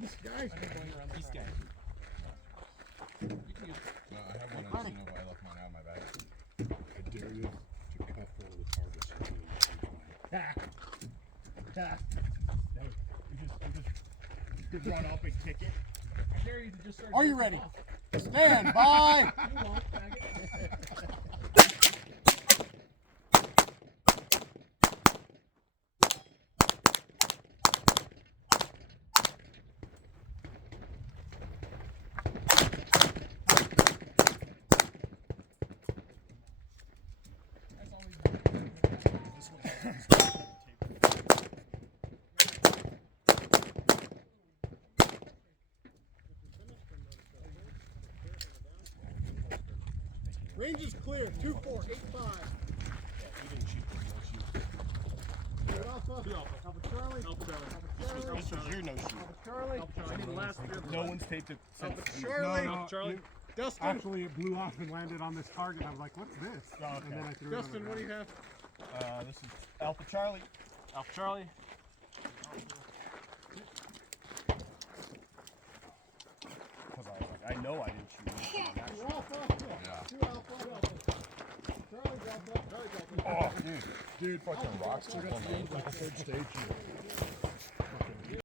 These guys? These guys. No, I have one. I just know if I left mine out of my bag. I dare you to cut one of the targets. No, you just run up and kick it. I dare you to just start. Are you ready? Stand by! You won't, faggot. Range is clear. 2485. Good Alpha. Alpha Charlie. This is your no shoot. Alpha Charlie. I need the last bit. No one's taped it since. Alpha Charlie. No, Charlie. Dustin. Actually, it blew off and landed on this target. I was like, "What's this?" Oh, okay. And then I threw Dustin, it what do you have? This is Alpha Charlie. Alpha Charlie. Because I was like, I know I didn't shoot it. Two Alpha. Yeah. Two Alpha. Charlie Alpha. Charlie Alpha. Oh, dude. Dude, fucking rocks. Like a third stage.